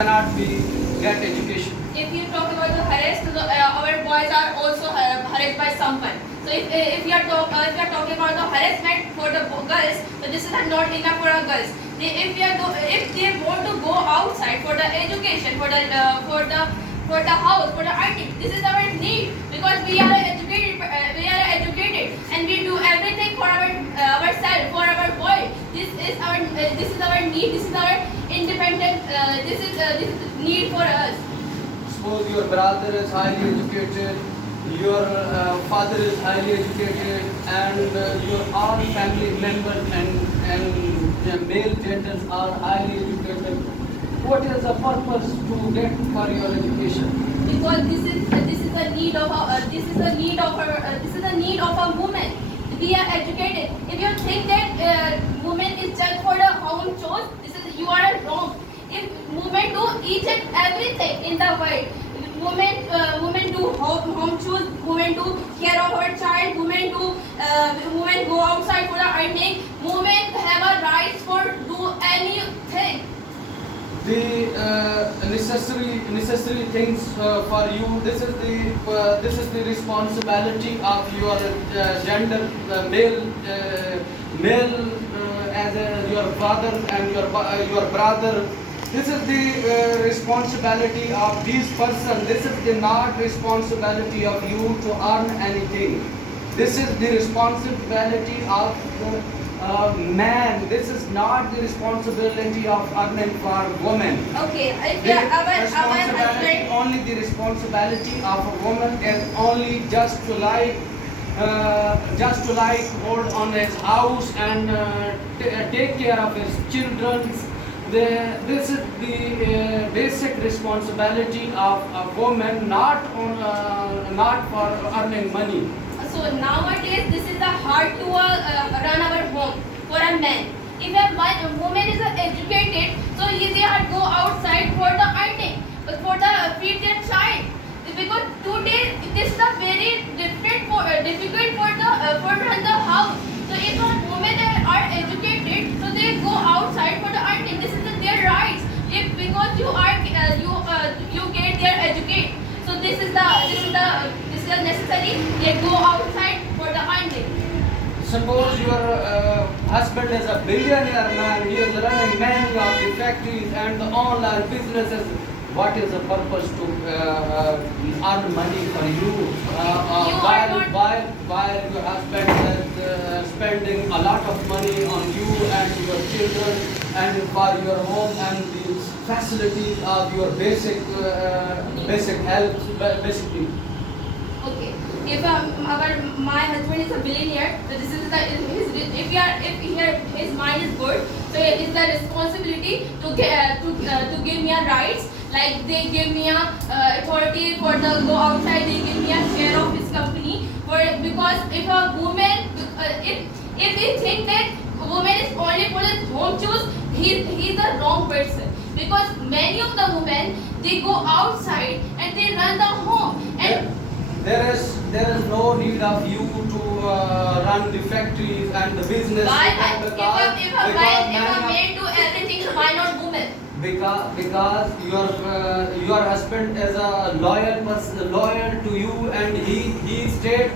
cannot be get education. If you talk about the harassed, so our boys are also harassed by someone. So if you are talking about the harassment for the girls, so this is not enough for our girls. If they want to go outside for the education, for the house, for the earning, this is our need because we are educated and we do everything for ourselves, for our boy. This is our need. This is our independent. This is need for us. Suppose your brother is highly educated, your father is highly educated, and your all family members and male genders are highly educated. What is the purpose to get for your education? Because this is a need of a need of a woman. We are educated. If you think that woman is just for the home chores, you are wrong. If women do each and everything in the world, women do home chores, women do care of her child, women go outside for the earning, women have a right for do anything. The necessary things for you. This is the responsibility of your gender, male as your father and your brother. This is the responsibility of these person. This is the not responsibility of you to earn anything. This is the responsibility of the man. This is not the responsibility of earning for women. Okay, if The our responsibility, husband. only the responsibility of a woman is only just to hold on his house and take care of his children. This is the basic responsibility of a woman, not for earning money. So nowadays, this is the hard to run our home for a man. If a woman is educated, so they are go outside for the earning, but for the feed their child. Because today this is a very difficult for run the house. So if a woman are educated, so they go outside for the earning. This is their rights. If because you get their educate. So this is the necessary. They go outside for the earning. Suppose your husband is a billionaire man, he is running many of the factories and the online businesses. What is the purpose to earn money for you while your husband is spending a lot of money on you and your children and for your home and the facilities of your basic health, basically. Okay. If my husband is a billionaire, so this is his mind is good, so it is the responsibility to give me a rights. Like they give me a authority for the go outside. They give me a share of his company. Because if a woman, if we think that woman is only for the home chores, he's the wrong person. Because many of the women, they go outside and they run the home and. There is no need of you to run the factories and the business. Why? If a man do everything, so why not women? Because your husband is a loyal person, loyal to you, and he stayed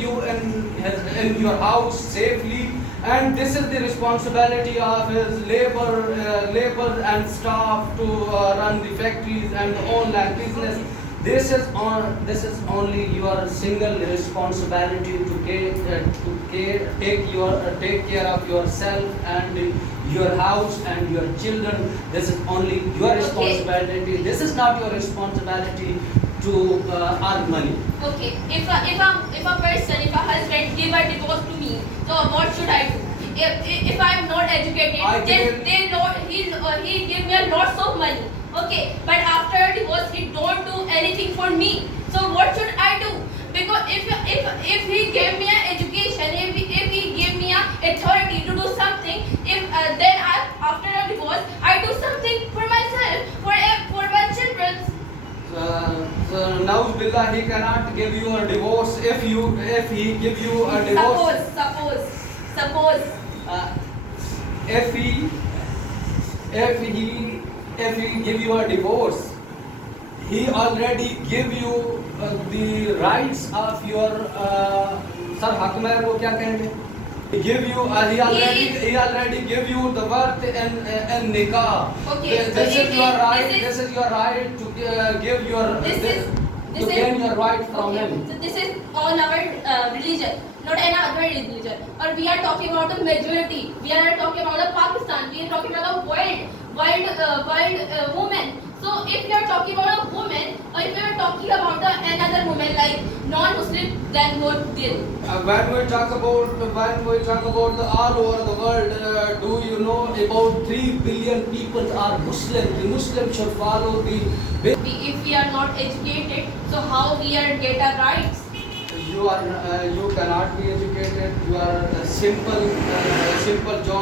you in your house safely, and this is the responsibility of his labor and staff to run the factories and the online business. This is only your single responsibility to take care of yourself and your house and your children. This is only your responsibility. Okay. This is not your responsibility to earn money. Okay. If a husband give a divorce to me, so what should I do? If I am not educated, he give me a lots of money. Okay, but after divorce he don't do anything for me. So what should I do? Because if he gave me an education, if he gave me a authority to do something, then after a divorce I do something for myself, for my children. So now Billah, he cannot give you a divorce if he give you a divorce. Suppose. If he if he give you a divorce, he already give you the rights of your sir हक में वो क्या कहेंगे? He give you he already give you the worth in nikah. Okay, so This is your right. this This is your right to give your to gain your right from okay, him. so this is on our religion, not any other religion. Or we are talking about the majority. We are talking about the Pakistan. We are talking about the world women. So if you are talking about a woman, or if you are talking about another woman like non-Muslim, then what deal? When we talk about the all over the world, do you know about 3 billion people are Muslim? The Muslims should follow the. If we are not educated, so how we are get our rights? You cannot be educated. You are a simple job.